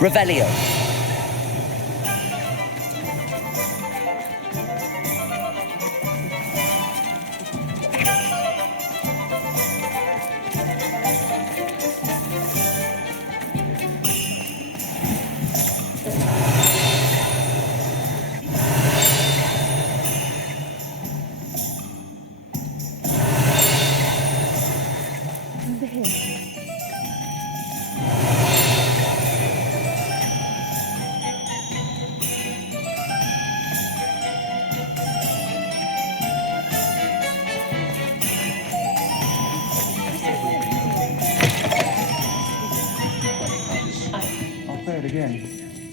Revelio.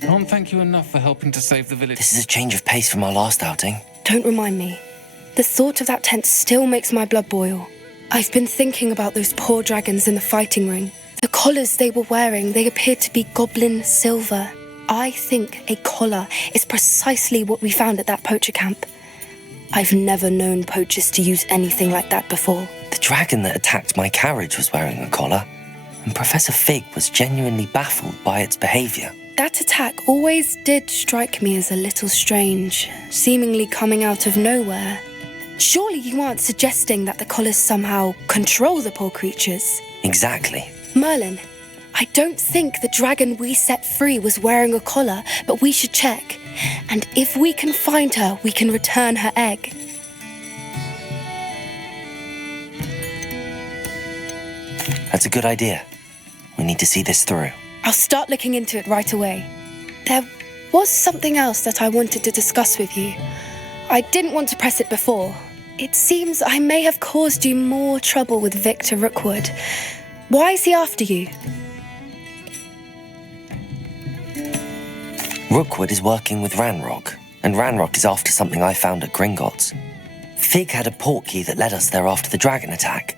Can't thank you enough for helping to save the village. This is a change of pace from our last outing. Don't remind me. The thought of that tent still makes my blood boil. I've been thinking about those poor dragons in the fighting ring. The collars they were wearing, they appeared to be goblin silver. I think a collar is precisely what we found at that poacher camp. I've never known poachers to use anything like that before. The dragon that attacked my carriage was wearing a collar, and Professor Fig was genuinely baffled by its behaviour. That attack always did strike me as a little strange, seemingly coming out of nowhere. Surely you aren't suggesting that the collars somehow control the poor creatures? Exactly. Merlin, I don't think the dragon we set free was wearing a collar, but we should check. And if we can find her, we can return her egg. That's a good idea. We need to see this through. I'll start looking into it right away. There was something else that I wanted to discuss with you. I didn't want to press it before. It seems I may have caused you more trouble with Victor Rookwood. Why is he after you? Rookwood is working with Ranrock, and Ranrock is after something I found at Gringotts. Fig had a portkey that led us there after the dragon attack.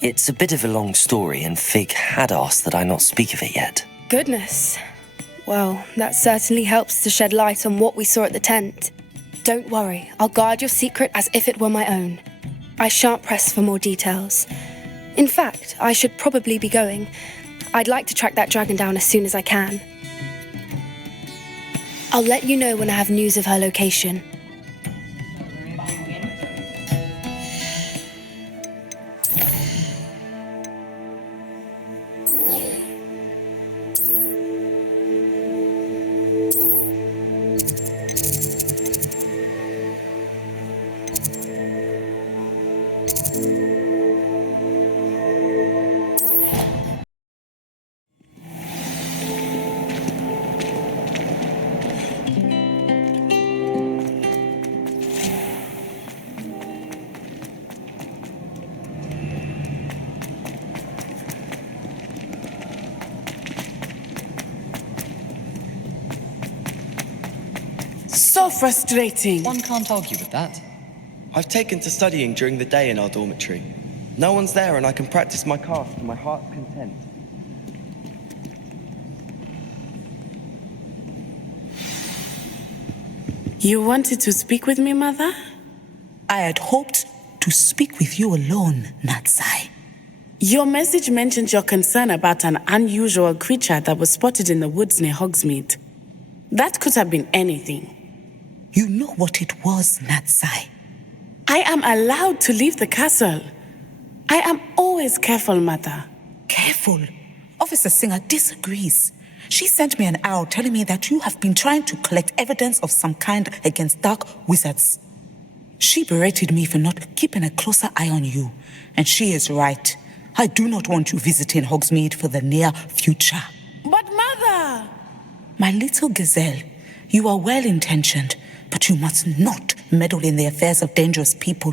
It's a bit of a long story, and Fig had asked that I not speak of it yet. Goodness. Well, that certainly helps to shed light on what we saw at the tent. Don't worry, I'll guard your secret as if it were my own. I shan't press for more details. In fact, I should probably be going. I'd like to track that dragon down as soon as I can. I'll let you know when I have news of her location. So frustrating. One can't argue with that. I've taken to studying during the day in our dormitory. No one's there and I can practice my cast to my heart's content. You wanted to speak with me, Mother? I had hoped to speak with you alone, Natsai. Your message mentioned your concern about an unusual creature that was spotted in the woods near Hogsmeade. That could have been anything. You know what it was, Natsai. I am allowed to leave the castle. I am always careful, Mother. Careful. Officer Singer disagrees. She sent me an owl telling me that you have been trying to collect evidence of some kind against dark wizards. She berated me for not keeping a closer eye on you, and she is right. I do not want you visiting Hogsmeade for the near future. But Mother! My little gazelle, you are well-intentioned, but you must not meddle in the affairs of dangerous people.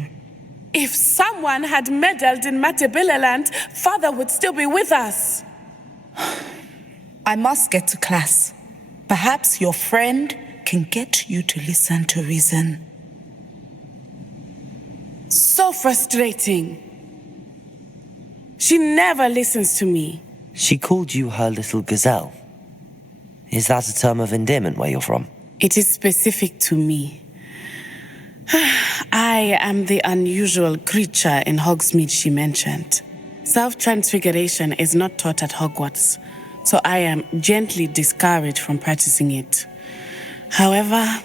If someone had meddled in Matabeleland, Father would still be with us. I must get to class. Perhaps your friend can get you to listen to reason. So frustrating. She never listens to me. She called you her little gazelle. Is that a term of endearment where you're from? It is specific to me. I am the unusual creature in Hogsmeade she mentioned. Self-transfiguration is not taught at Hogwarts, so I am gently discouraged from practicing it. However,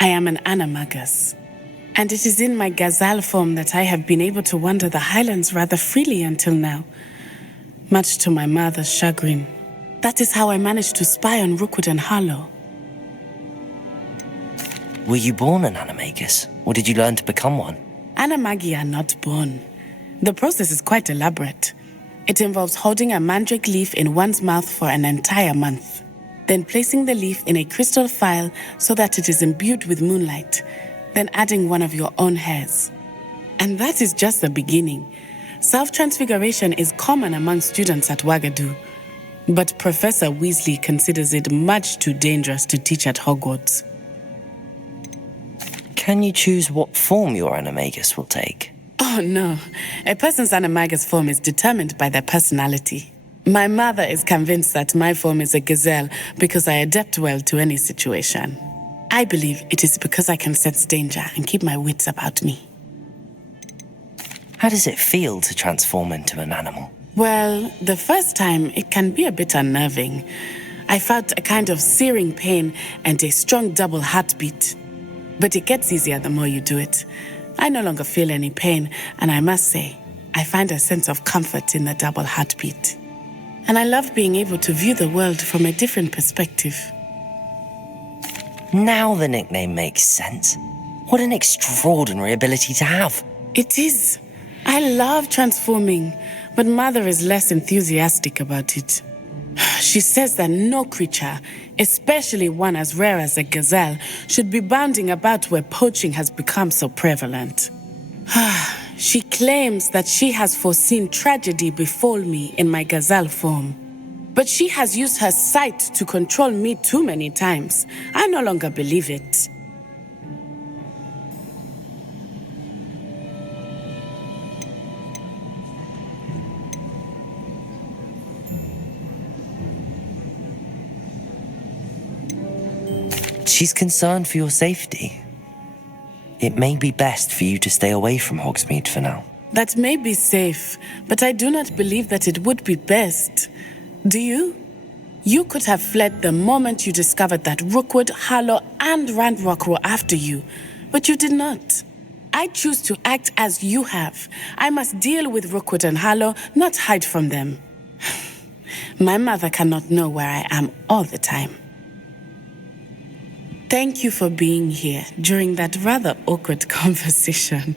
I am an animagus, and it is in my gazelle form that I have been able to wander the Highlands rather freely until now, much to my mother's chagrin. That is how I managed to spy on Rookwood and Harlow. Were you born an animagus, or did you learn to become one? Animagi are not born. The process is quite elaborate. It involves holding a mandrake leaf in one's mouth for an entire month, then placing the leaf in a crystal phial so that it is imbued with moonlight, then adding one of your own hairs. And that is just the beginning. Self-transfiguration is common among students at Wagadu, but Professor Weasley considers it much too dangerous to teach at Hogwarts. Can you choose what form your animagus will take? Oh no, a person's animagus form is determined by their personality. My mother is convinced that my form is a gazelle because I adapt well to any situation. I believe it is because I can sense danger and keep my wits about me. How does it feel to transform into an animal? Well, the first time it can be a bit unnerving. I felt a kind of searing pain and a strong double heartbeat. But it gets easier the more you do it. I no longer feel any pain, and I must say, I find a sense of comfort in the double heartbeat. And I love being able to view the world from a different perspective. Now the nickname makes sense. What an extraordinary ability to have. It is. I love transforming, but Mother is less enthusiastic about it. She says that no creature, especially one as rare as a gazelle, should be bounding about where poaching has become so prevalent. She claims that she has foreseen tragedy befall me in my gazelle form. But she has used her sight to control me too many times. I no longer believe it. She's concerned for your safety. It may be best for you to stay away from Hogsmeade for now. That may be safe, but I do not believe that it would be best. Do you? You could have fled the moment you discovered that Rookwood, Harlow, and Ranrock were after you, but you did not. I choose to act as you have. I must deal with Rookwood and Harlow, not hide from them. My mother cannot know where I am all the time. Thank you for being here during that rather awkward conversation.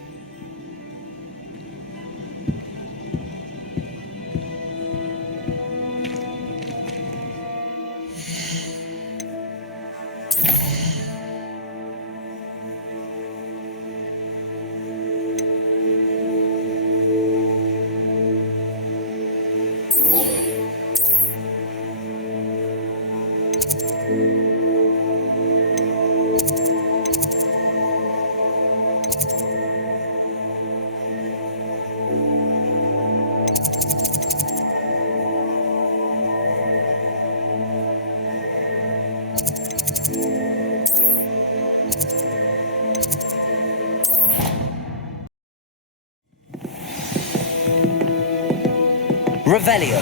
Revelio.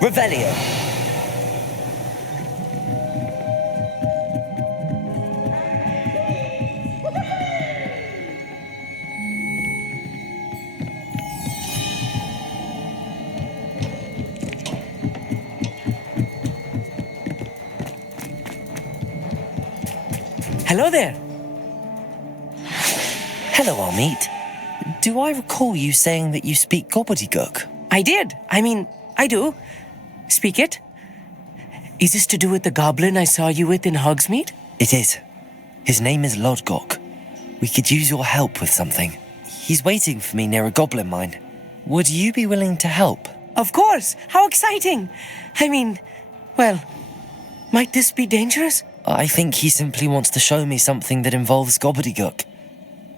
Revelio. Hello there. Hello, I'll meet. Do I recall you saying that you speak Gobbledegook? I did. I do. Speak it. Is this to do with the goblin I saw you with in Hogsmeade? It is. His name is Lodgok. We could use your help with something. He's waiting for me near a goblin mine. Would you be willing to help? Of course. How exciting. Might this be dangerous? I think he simply wants to show me something that involves Gobbledegook.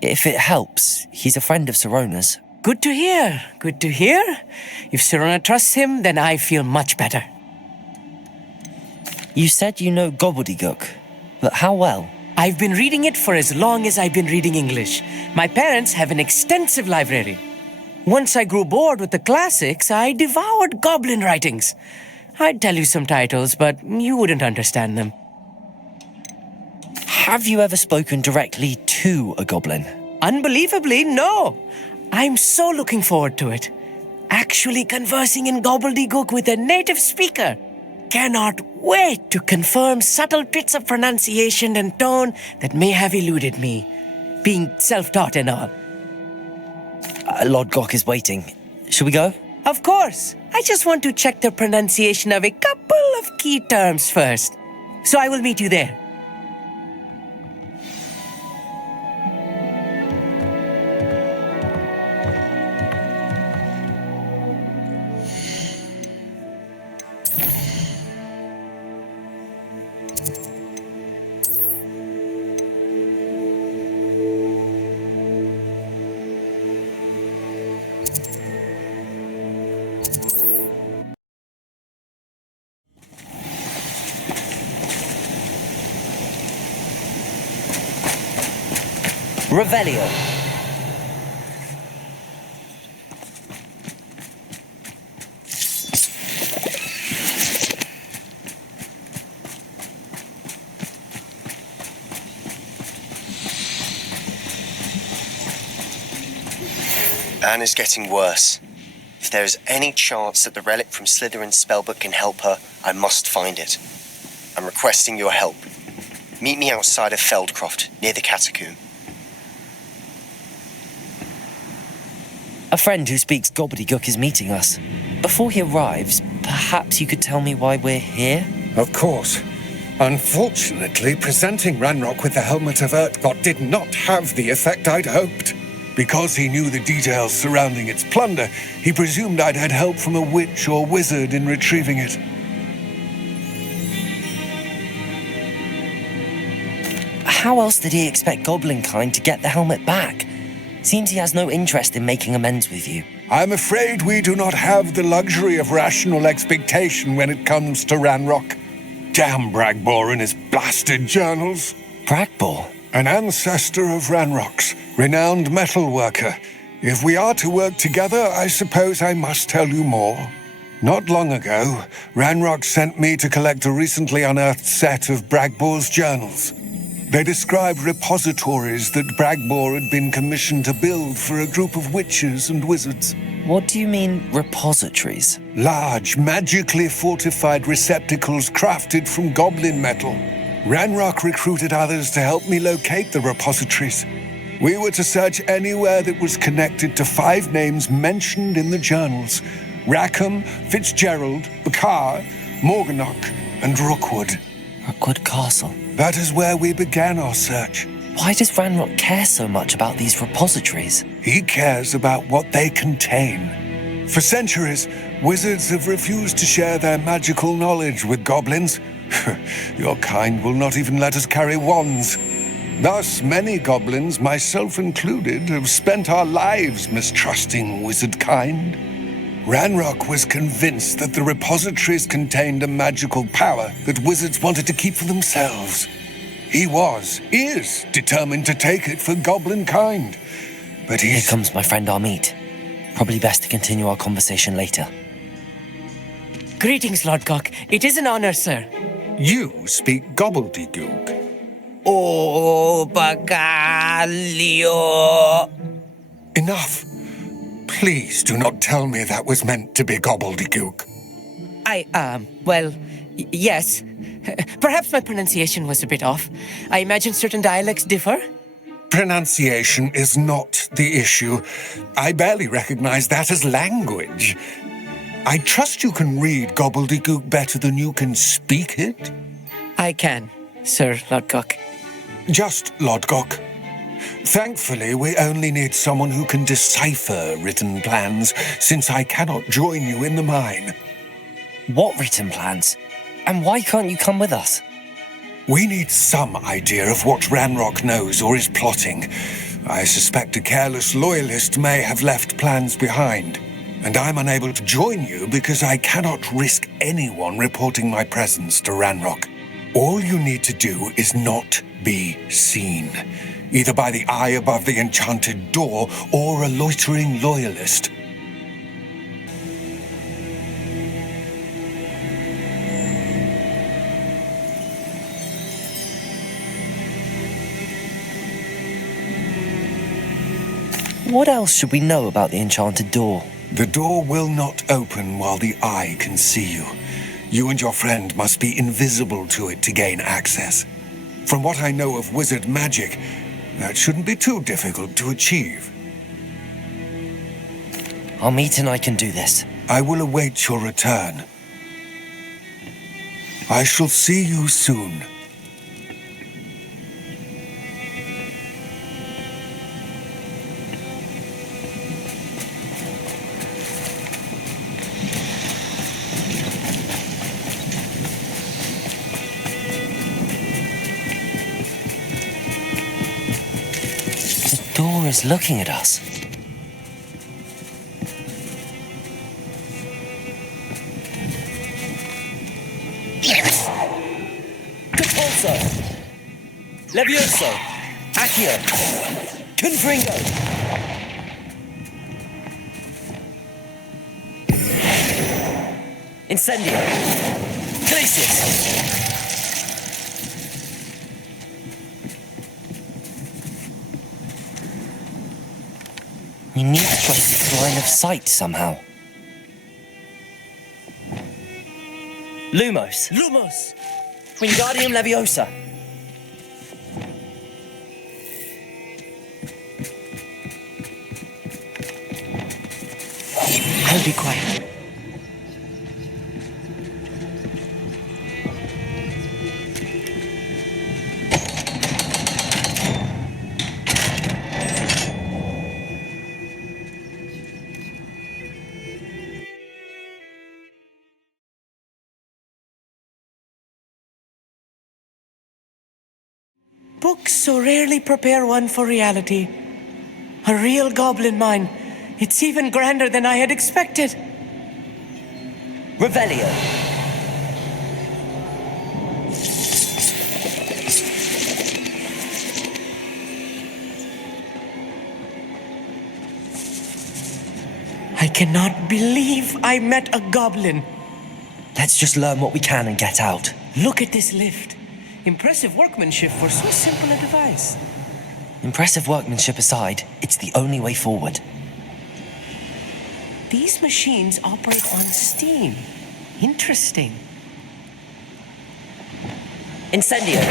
If it helps, he's a friend of Sirona's. Good to hear. Good to hear. If Sirona trusts him, then I feel much better. You said you know Gobbledegook, but how well? I've been reading it for as long as I've been reading English. My parents have an extensive library. Once I grew bored with the classics, I devoured goblin writings. I'd tell you some titles, but you wouldn't understand them. Have you ever spoken directly to a goblin? Unbelievably, no. I'm so looking forward to it. Actually conversing in Gobbledegook with a native speaker. Cannot wait to confirm subtle bits of pronunciation and tone that may have eluded me, being self-taught and all. Lodgok is waiting. Shall we go? Of course. I just want to check the pronunciation of a couple of key terms first. So I will meet you there. Revelio. Anne is getting worse. If there is any chance that the relic from Slytherin's spellbook can help her, I must find it. I'm requesting your help. Meet me outside of Feldcroft, near the catacomb. A friend who speaks Gobbledegook is meeting us. Before he arrives, perhaps you could tell me why we're here? Of course. Unfortunately, presenting Ranrock with the Helmet of Urtkot did not have the effect I'd hoped. Because he knew the details surrounding its plunder, he presumed I'd had help from a witch or wizard in retrieving it. How else did he expect Goblinkind to get the helmet back? Seems he has no interest in making amends with you. I'm afraid we do not have the luxury of rational expectation when it comes to Ranrock. Damn Bragbor and his blasted journals. Bragbor? An ancestor of Ranrock's, renowned metalworker. If we are to work together, I suppose I must tell you more. Not long ago, Ranrock sent me to collect a recently unearthed set of Bragbor's journals. They described repositories that Bragbor had been commissioned to build for a group of witches and wizards. What do you mean, repositories? Large, magically fortified receptacles crafted from goblin metal. Ranrock recruited others to help me locate the repositories. We were to search anywhere that was connected to 5 names mentioned in the journals: Rackham, Fitzgerald, Bakar, Morganach, and Rookwood. Rookwood Castle. That is where we began our search. Why does Ranrock care so much about these repositories? He cares about what they contain. For centuries, wizards have refused to share their magical knowledge with goblins. Your kind will not even let us carry wands. Thus, many goblins, myself included, have spent our lives mistrusting wizard kind. Ranrock was convinced that the repositories contained a magical power that wizards wanted to keep for themselves. He is determined to take it for goblin kind. But Here comes my friend Amit. Probably best to continue our conversation later. Greetings, Lodgok. It is an honor, sir. You speak Gobbledegook. Oh, Bagalio. Enough. Please do not tell me that was meant to be Gobbledegook. Yes. Perhaps my pronunciation was a bit off. I imagine certain dialects differ. Pronunciation is not the issue. I barely recognize that as language. I trust you can read Gobbledegook better than you can speak it? I can, Sir Lodgok. Just Lodgok. Thankfully, we only need someone who can decipher written plans, since I cannot join you in the mine. What written plans? And why can't you come with us? We need some idea of what Ranrock knows or is plotting. I suspect a careless loyalist may have left plans behind. And I'm unable to join you because I cannot risk anyone reporting my presence to Ranrock. All you need to do is not be seen, either by the eye above the enchanted door or a loitering loyalist. What else should we know about the enchanted door? The door will not open while the eye can see you. You and your friend must be invisible to it to gain access. From what I know of wizard magic, that shouldn't be too difficult to achieve. Our meet and I can do this. I will await your return. I shall see you soon. The door is looking at us. Capulso! Levioso! Accio! Confringo! Incendio! Glacius! We need to break this line of sight somehow. Lumos! Lumos! Wingardium Leviosa! I'll be quiet. Books so rarely prepare one for reality. A real goblin mine. It's even grander than I had expected. Revelio. I cannot believe I met a goblin. Let's just learn what we can and get out. Look at this lift. Impressive workmanship for so simple a device. Impressive workmanship aside, it's the only way forward. These machines operate on steam. Interesting. Incendio.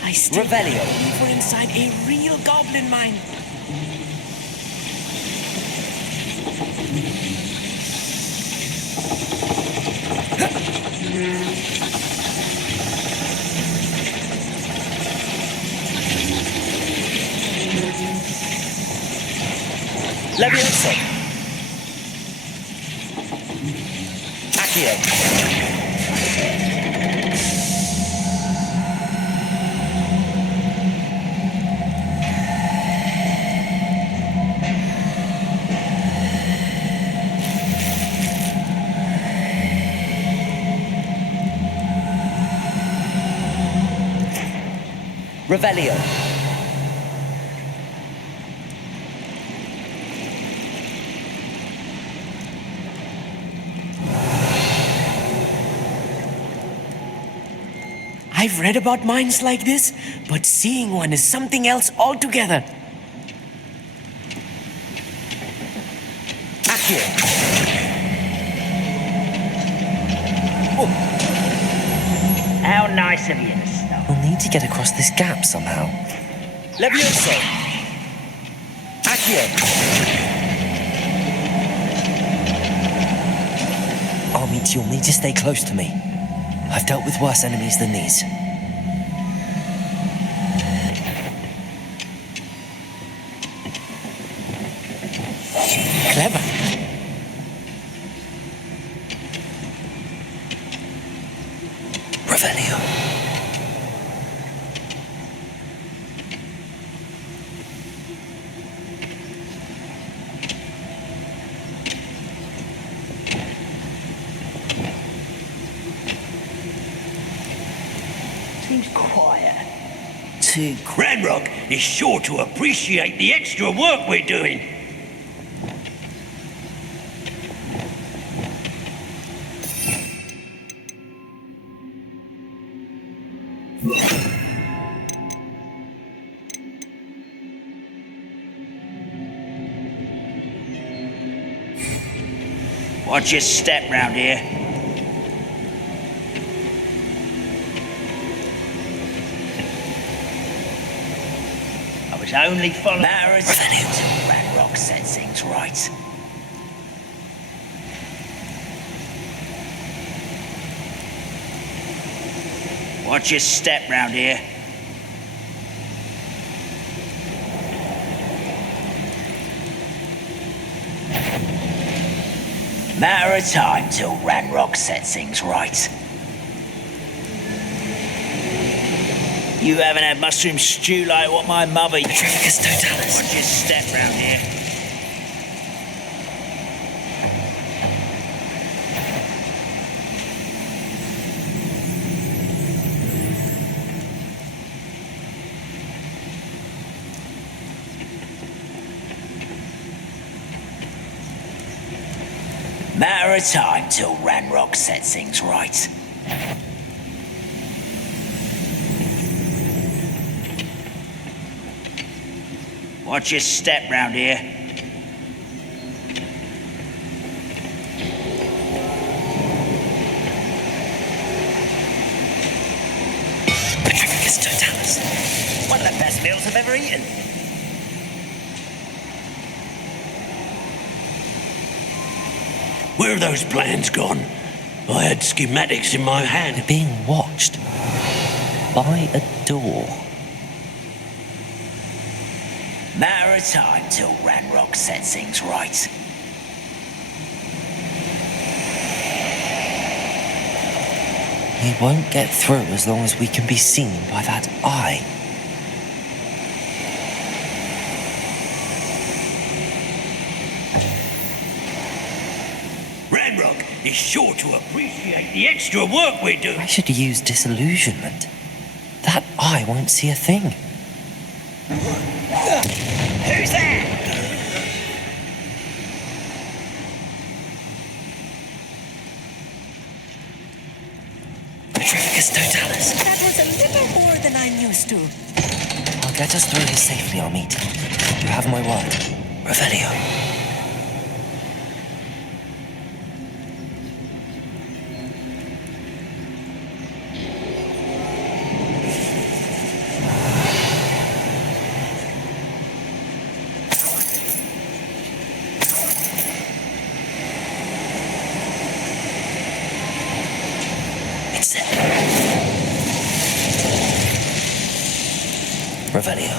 I still Revelio. believe we're inside a real goblin mine. Levioso. Accio. Revelio. I've read about mines like this, but seeing one is something else altogether. Aksi. How nice of you to stop. We'll need to get across this gap somehow. Levioso. Aksi. Amit, you'll need to stay close to me. I've dealt with worse enemies than these. Clever. Revelio. Seems quiet. Too Ranrock is sure to appreciate the extra work we're doing. Watch your step round here. I was only following matters until Ranrock set things right. Watch your step round here. Matter of time till Ranrock set things right. You haven't had mushroom stew like what my mother used. Petrificus totalis. Watch your step round here. Matter of time till Ranrock set things right. Watch your step round here. Petrificus totalis. One of the best meals I've ever eaten. Where are those plans gone? I had schematics in my hand. We're being watched by a door. Matter of time till Ranrock set things right. We won't get through as long as we can be seen by that eye. Ranrock is sure to appreciate the extra work we're doing. I should use disillusionment. That eye won't see a thing. Who's there? Petrificus totalis. That was a little more than I'm used to. I'll get us through this safely, Amit. You have my word. Revelio. It's it. Revelio.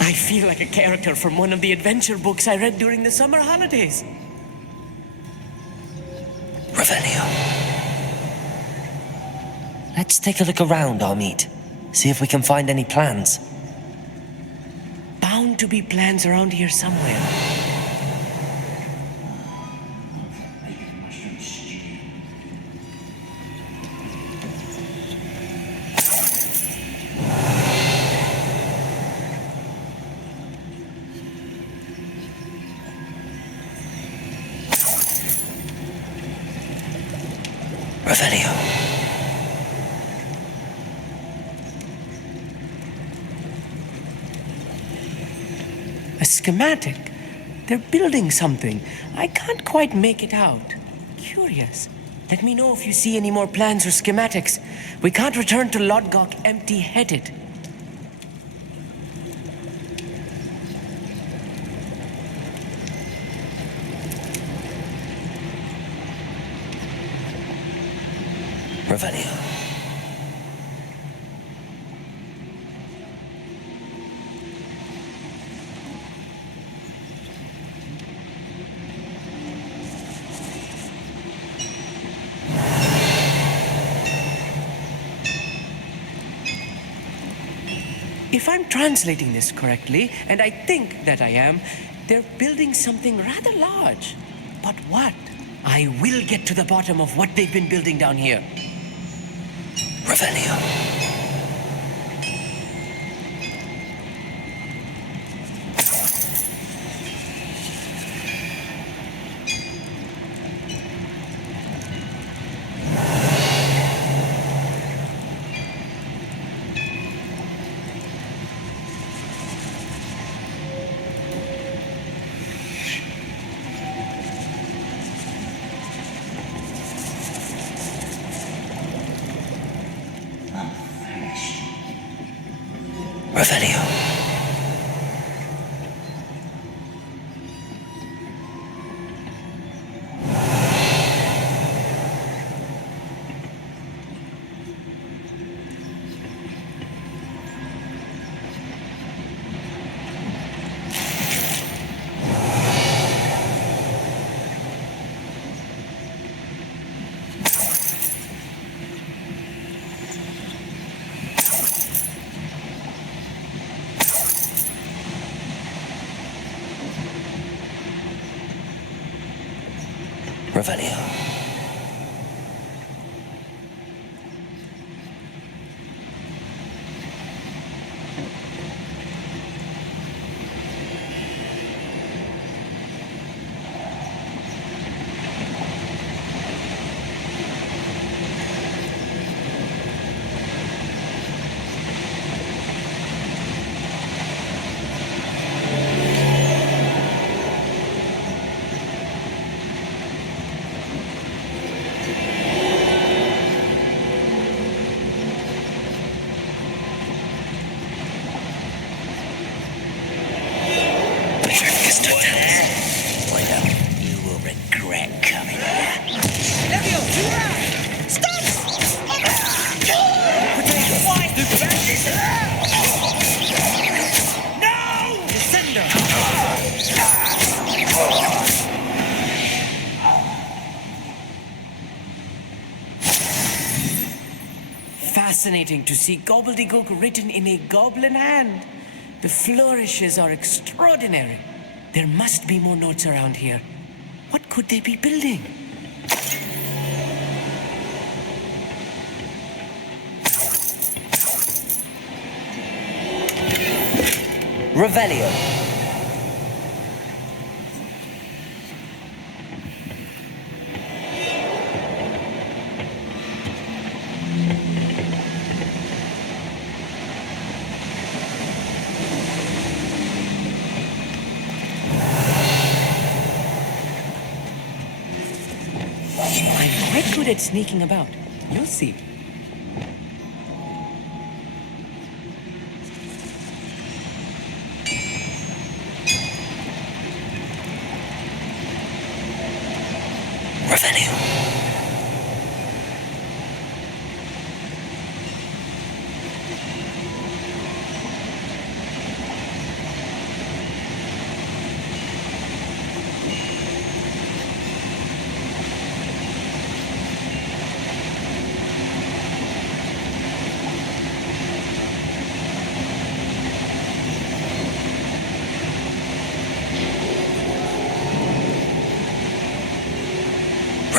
I feel like a character from one of the adventure books I read during the summer holidays. Revelio. Let's take a look around, Amit. See if we can find any plans. bound to be plans around here somewhere. Revelio. A schematic? They're building something. I can't quite make it out. Curious. Let me know if you see any more plans or schematics. We can't return to Lodgok empty-headed. Revelio. If I'm translating this correctly, and I think that I am, they're building something rather large. But what? I will get to the bottom of what they've been building down here. Revelio. Revelio. Revelio. You will regret coming here. Fascinating to see Gobbledegook written in a goblin hand. The flourishes are extraordinary. There must be more notes around here. What could they be building? Revelio. I'm quite good at sneaking about. You'll see. Revelio.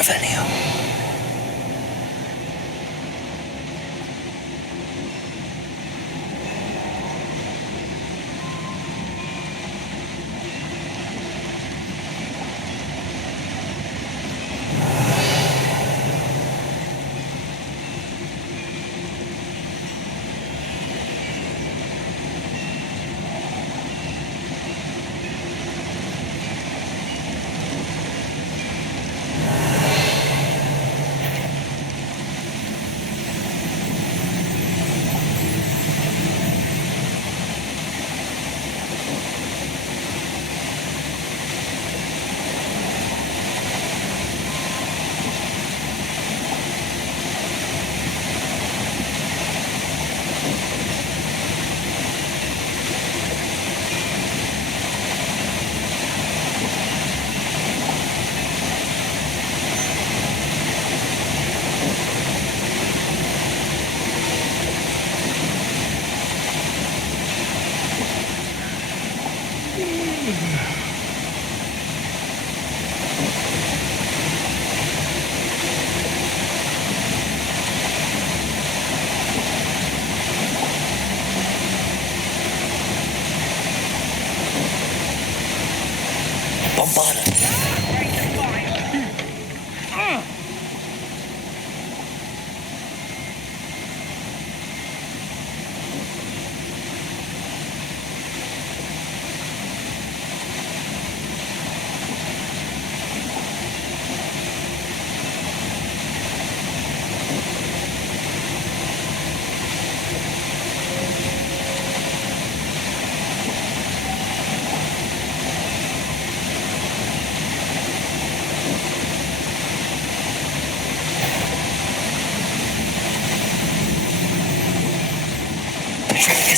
Revelio.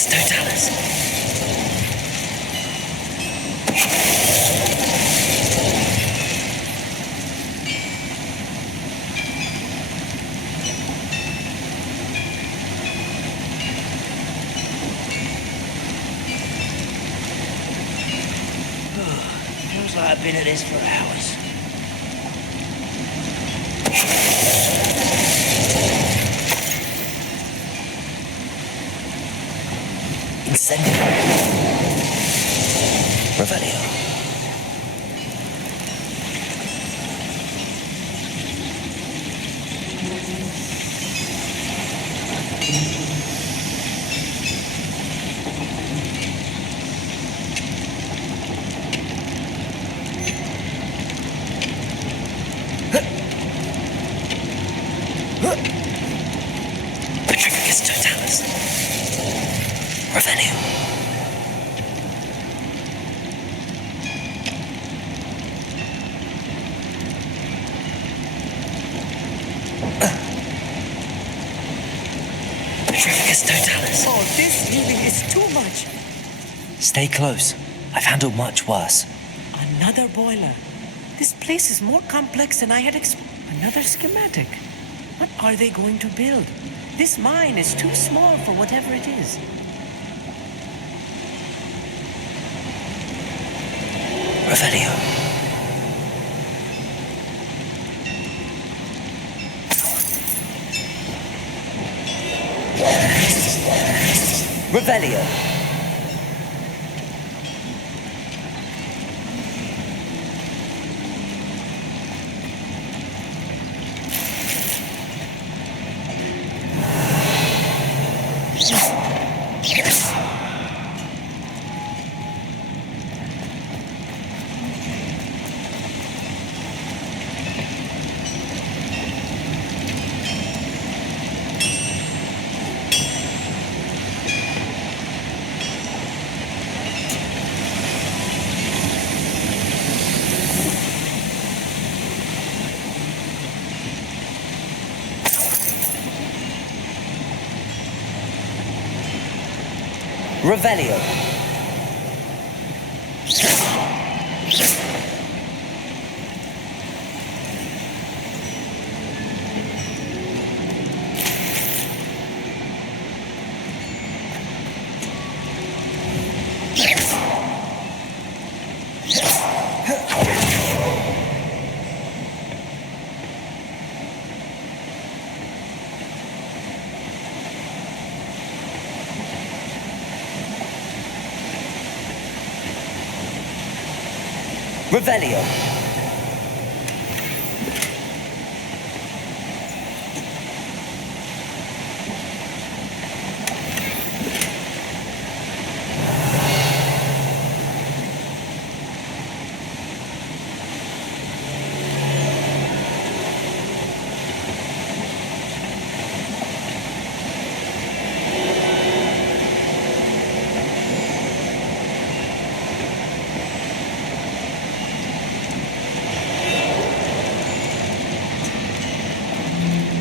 Totalis. Feels like I've been at this for hours. Incendio. Revelio. Petrificus totalis. Revelio. Petrificus totalis. Oh, this really is too much. Stay close. I've handled much worse. Another boiler. This place is more complex than I had Another schematic. What are they going to build? This mine is too small for whatever it is. Revelio. Revelio. Revelio. Revelio.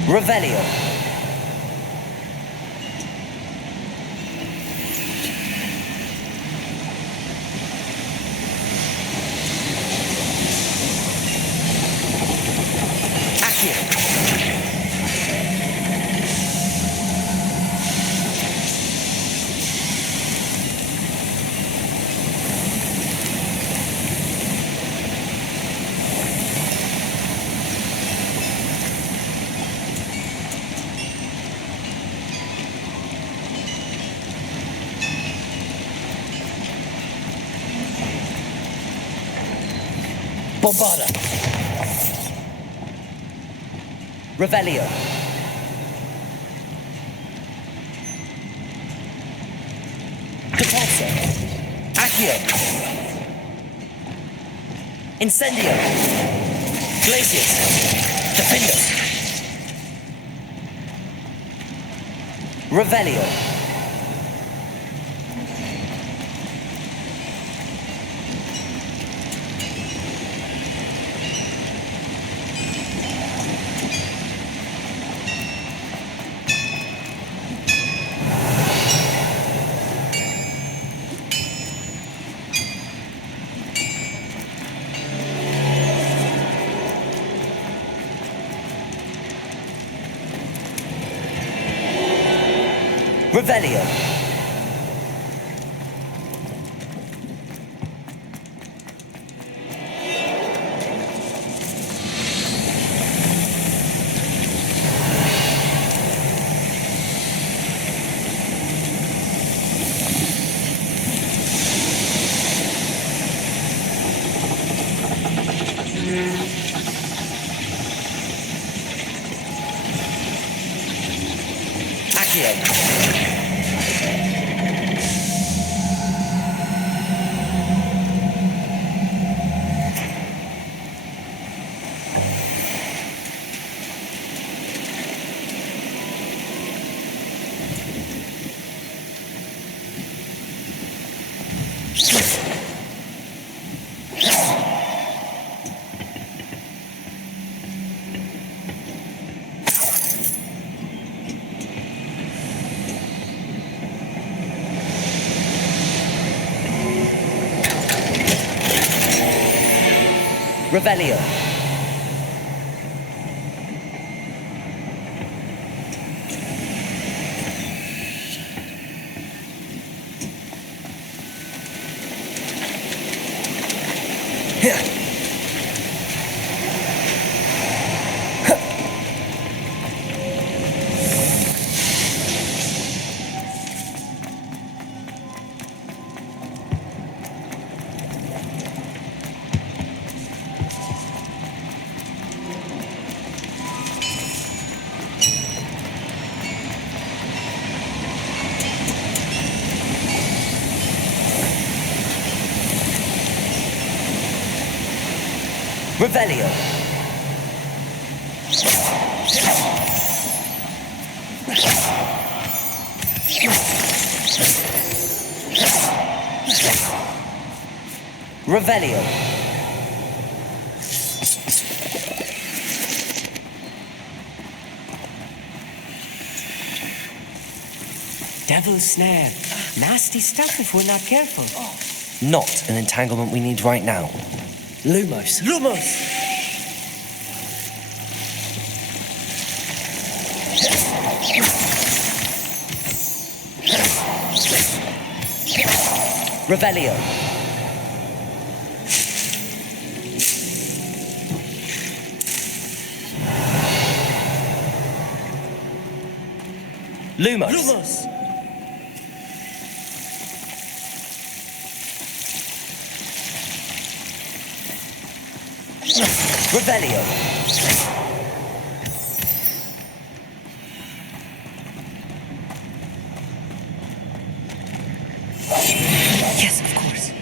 Revelio. Accio. Bombarda. Revelio. Repulsor. Accio. Incendio. Glacius. Defender. Revelio. Revelio. Accio. Revelio. Here. Revelio. Revelio. Devil's snare. Nasty stuff if we're not careful. Not an entanglement we need right now. Lumos. Lumos! Revelio. Lumos. Lumos! Revelio. Yes, of course.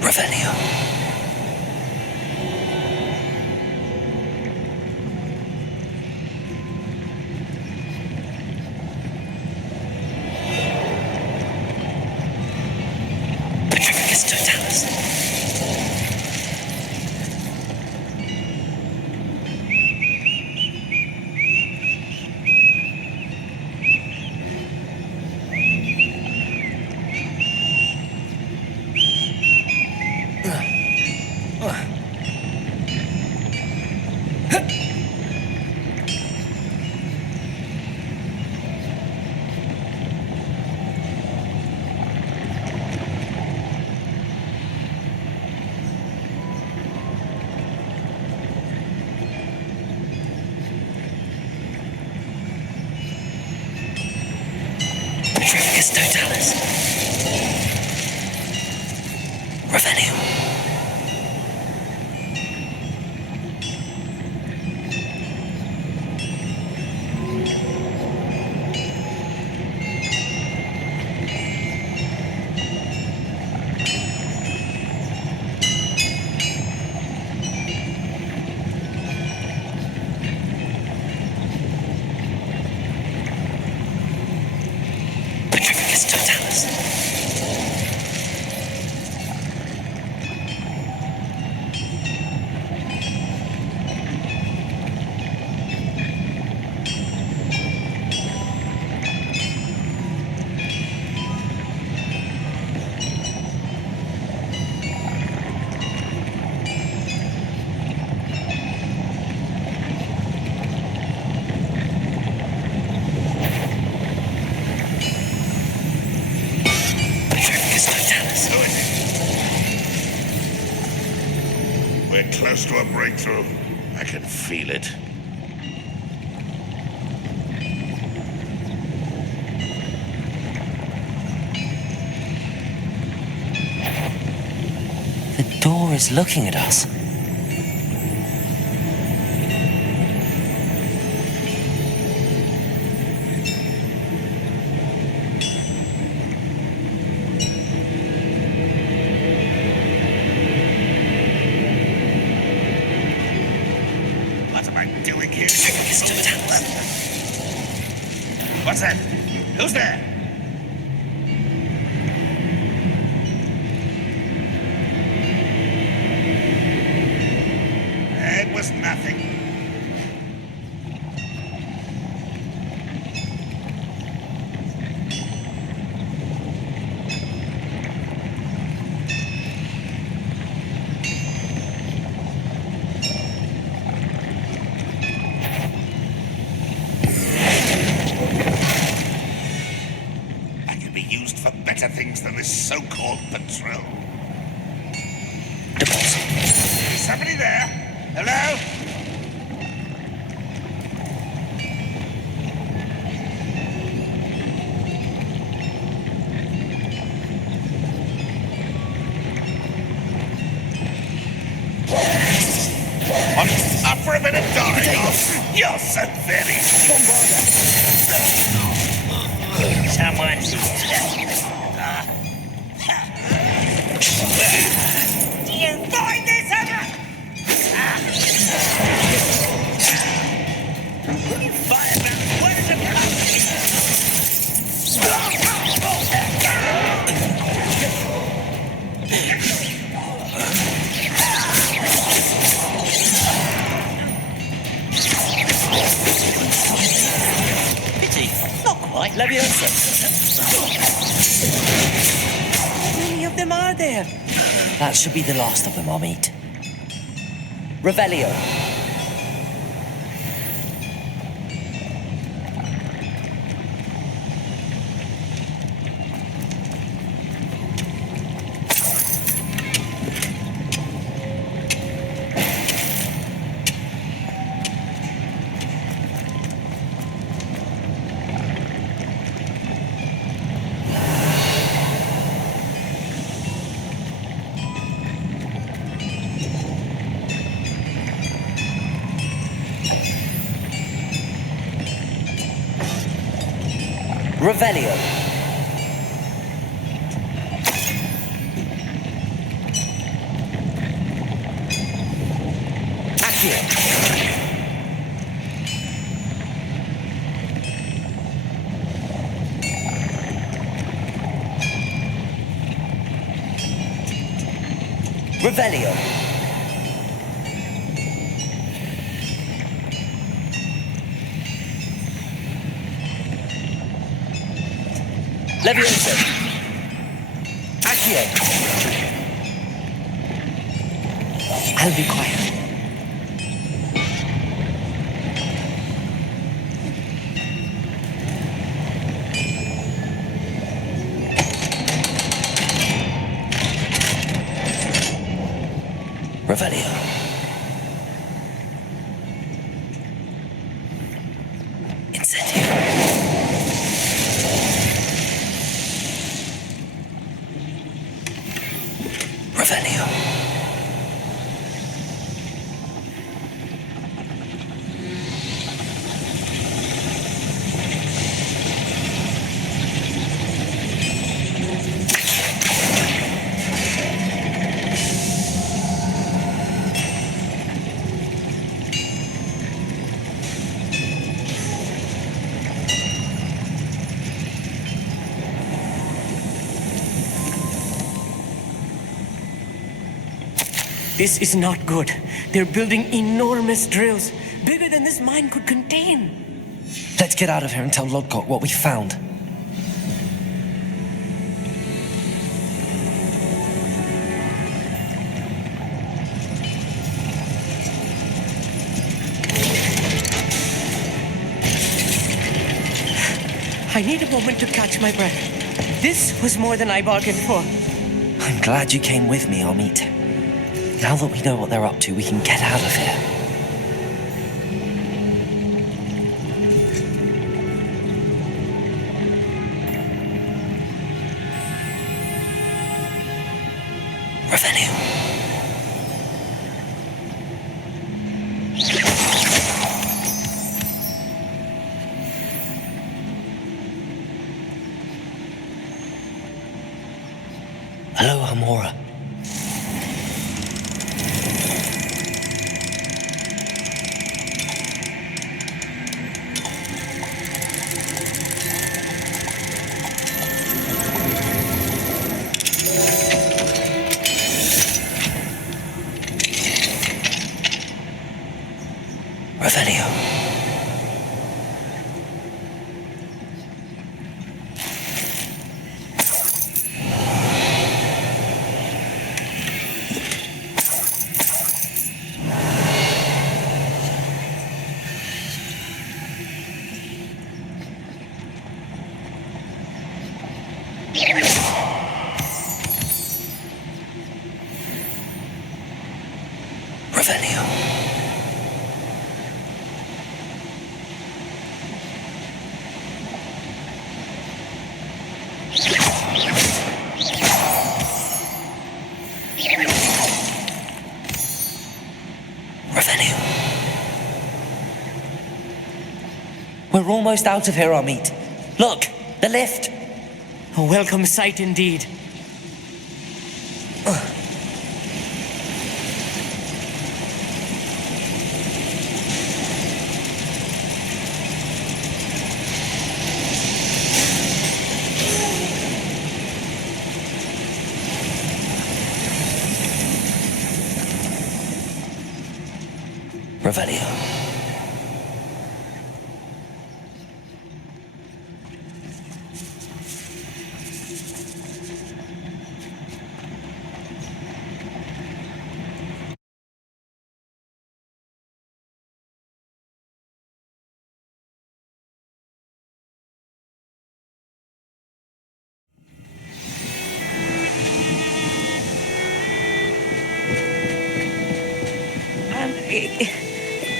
Revelio. Petrificus totalis. Petrificus totalis. Revelio. Petrificus totalis. Petrificus totalis. We're close to a breakthrough. I can feel it. The door is looking at us. What am I doing here? Petrificus totalis. What's that? Who's there? It was nothing. I can be used for better things than this so-called patrol. Deposit. Is somebody there? Hello? Up for a bit of dying off. You're so very... Someone's here. Do you find this ever? You firebrand, where does it Pity. Not quite. Leviosa. How many of them are there? That should be the last of them I'll meet. Revelio. Revelio. Accio. Revelio. Levioso. Accio. I'll be quiet. Revelio. Incendio. Revelio. This is not good. They're building enormous drills, bigger than this mine could contain. Let's get out of here and tell Lodgok what we found. I need a moment to catch my breath. This was more than I bargained for. I'm glad you came with me, Amit. Now that we know what they're up to, we can get out of here. Revelio. Hello, Amora. Revelio. Revelio. Revelio. We're almost out of here, Amit. Look, the lift. A welcome sight indeed. Revelio.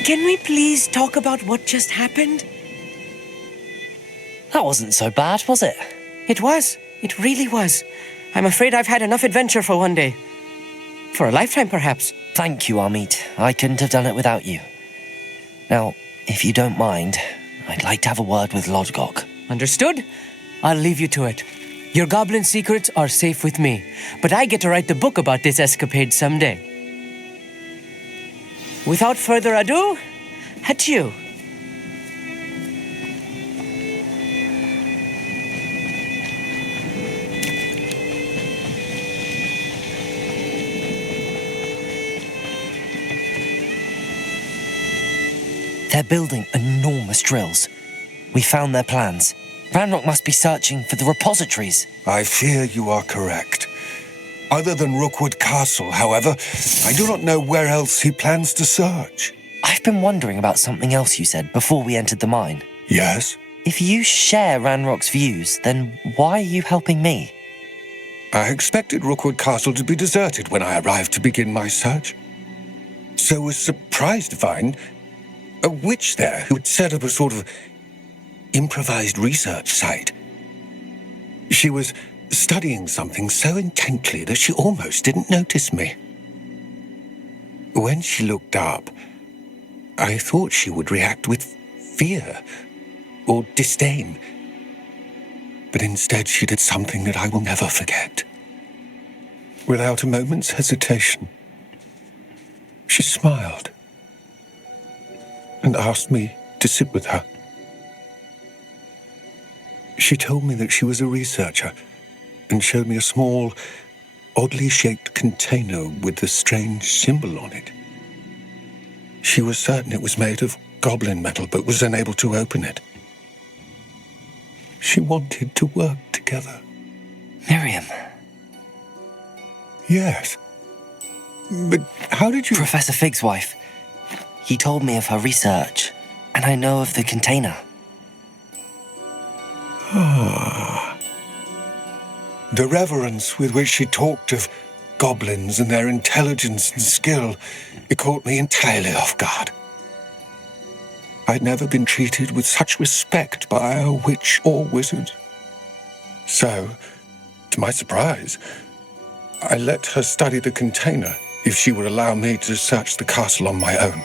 Can we please talk about what just happened? That wasn't so bad, was it? It was. It really was. I'm afraid I've had enough adventure for one day. For a lifetime, perhaps. Thank you, Amit. I couldn't have done it without you. Now, if you don't mind, I'd like to have a word with Lodgok. Understood. I'll leave you to it. Your goblin secrets are safe with me, but I get to write the book about this escapade someday. Without further ado, adieu. They're building enormous drills. We found their plans. Ranrock must be searching for the repositories. I fear you are correct. Other than Rookwood Castle, however, I do not know where else he plans to search. I've been wondering about something else you said before we entered the mine. Yes? If you share Ranrock's views, then why are you helping me? I expected Rookwood Castle to be deserted when I arrived to begin my search. So was surprised to find a witch there who had set up a sort of improvised research site. She was studying something so intently that she almost didn't notice me. When she looked up, I thought she would react with fear or disdain. But instead she did something that I will never forget. Without a moment's hesitation, she smiled and asked me to sit with her. She told me that she was a researcher and showed me a small, oddly shaped container with a strange symbol on it. She was certain it was made of goblin metal, but was unable to open it. She wanted to work together. Miriam. Yes. But how did you... Professor Fig's wife. He told me of her research, and I know of the container. The reverence with which she talked of goblins and their intelligence and skill, it caught me entirely off guard. I'd never been treated with such respect by a witch or wizard. So, to my surprise, I let her study the container if she would allow me to search the castle on my own.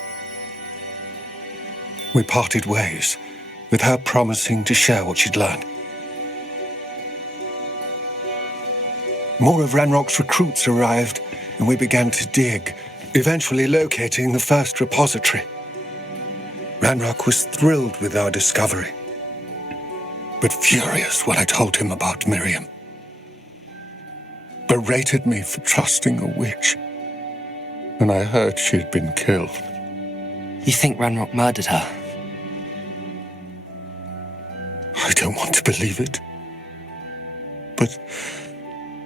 We parted ways, with her promising to share what she'd learned. More of Ranrock's recruits arrived, and we began to dig, eventually locating the first repository. Ranrock was thrilled with our discovery, but furious when I told him about Miriam. Berated me for trusting a witch, and I heard she'd been killed. You think Ranrock murdered her? I don't want to believe it, but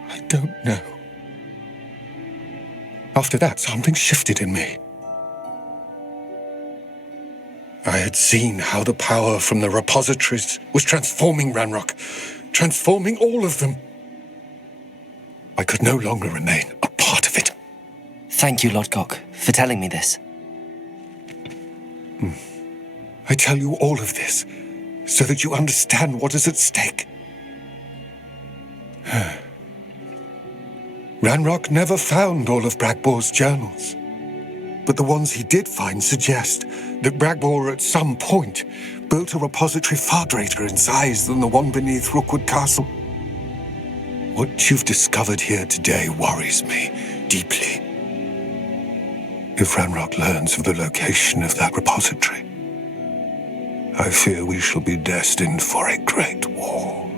I don't know. After that, something shifted in me. I had seen how the power from the repositories was transforming Ranrock, transforming all of them. I could no longer remain a part of it. Thank you, Lodgok, for telling me this. I tell you all of this so that you understand what is at stake. Ranrock never found all of Bragbor's journals, but the ones he did find suggest that Bragbor at some point built a repository far greater in size than the one beneath Rookwood Castle. What you've discovered here today worries me deeply. If Ranrock learns of the location of that repository, I fear we shall be destined for a great war.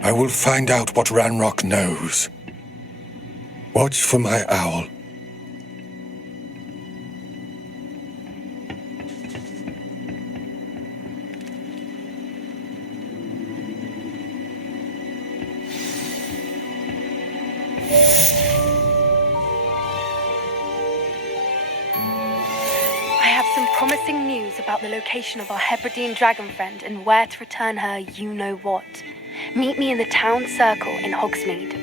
I will find out what Ranrock knows. Watch for my owl. Promising news about the location of our Hebridean dragon friend and where to return her you-know-what. Meet me in the town circle in Hogsmeade.